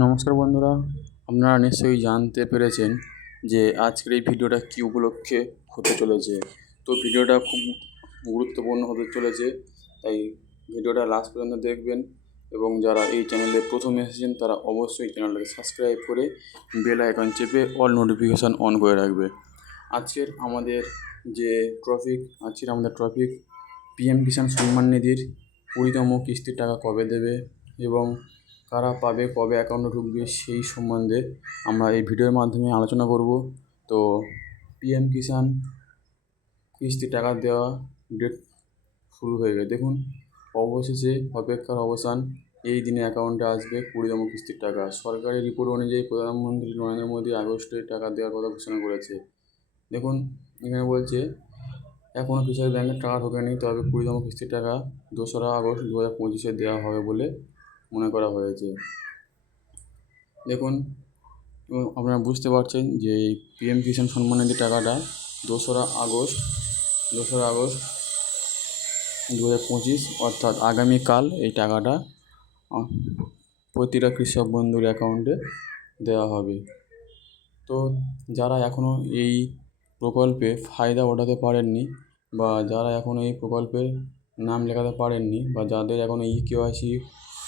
নমস্কার বন্ধুরা, আপনারা নিশ্চয়ই জানতে পেরেছেন যে আজকের এই ভিডিওটা কী উপলক্ষে হতে চলেছে। তো ভিডিওটা খুব গুরুত্বপূর্ণ হতে চলেছে, তাই ভিডিওটা লাস্ট পর্যন্ত দেখবেন। এবং যারা এই চ্যানেলে প্রথম এসেছেন তারা অবশ্যই চ্যানেলটাকে সাবস্ক্রাইব করে বেল আইকন চেপে অল নোটিফিকেশান অন করে রাখবে। আজকের আমাদের টপিক পিএম কিষাণ সম্মান নিধির 20তম কিস্তির টাকা কবে দেবে এবং কারা পাবে, কবে অ্যাকাউন্টে ঢুকবে, সেই সম্বন্ধে আমরা এই ভিডিওর মাধ্যমে আলোচনা করব। তো পিএম কিষাণ কিস্তির টাকা দেওয়া ডেট শুরু হয়ে গেছে। দেখুন, অবশেষে অপেক্ষার অবসান, এই দিনে অ্যাকাউন্টে আসবে 20তম কিস্তির টাকা। সরকারি রিপোর্ট অনুযায়ী প্রধানমন্ত্রী নরেন্দ্র মোদী আগস্টে টাকা দেওয়ার কথা ঘোষণা করেছে। দেখুন, এখানে বলছে এখনও ফিশারি ব্যাংকের টাকা ঢোকেনি, তবে 20তম কিস্তির টাকা 2রা আগস্ট 2025-এ দেওয়া হবে বলে মনে করা হয়েছে। দেখুন, আপনারা বুঝতে পারছেন যে এই পিএম কিষাণ সম্মান নিধি টাকাটা 2রা আগস্ট 2025 অর্থাৎ আগামীকাল এই টাকাটা প্রতিটা কৃষক বন্ধুর অ্যাকাউন্টে দেওয়া হবে। তো যারা এখনও এই প্রকল্পে ফায়দা ওঠাতে পারেননি বা যারা এখনও এই প্রকল্পে নাম লেখাতে পারেননি বা যাদের এখনও ইকেওয়াইসি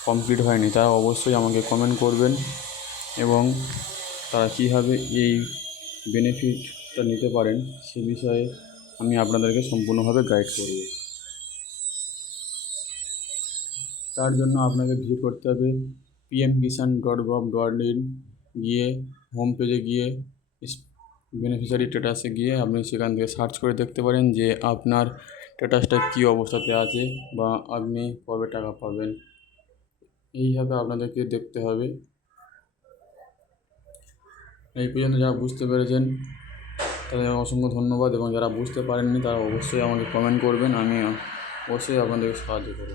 কমপ্লিট হয়নি, তারা অবশ্যই আমাকে কমেন্ট করবেন এবং তারা কীভাবে এই বেনিফিটটা নিতে পারেন সে বিষয়ে আমি আপনাদেরকে সম্পূর্ণভাবে গাইড করব। তার জন্য আপনাকে ভিজিট করতে হবে pmkisan.gov.in, গিয়ে হোম পেজে গিয়ে বেনিফিশিয়ারি স্ট্যাটাসে গিয়ে আপনি সেখান থেকে সার্চ করে দেখতে পারেন যে আপনার স্ট্যাটাসটা কী অবস্থাতে আছে বা আপনি কবে টাকা পাবেন। এইভাবে আপনাদেরকে দেখতে হবে। এই পর্যন্ত যারা বুঝতে পেরেছেন তাদের অসংখ্য ধন্যবাদ, এবং যারা বুঝতে পারেননি তারা অবশ্যই আমাকে কমেন্ট করবেন, আমি অবশ্যই আপনাদেরকে সাহায্য করব।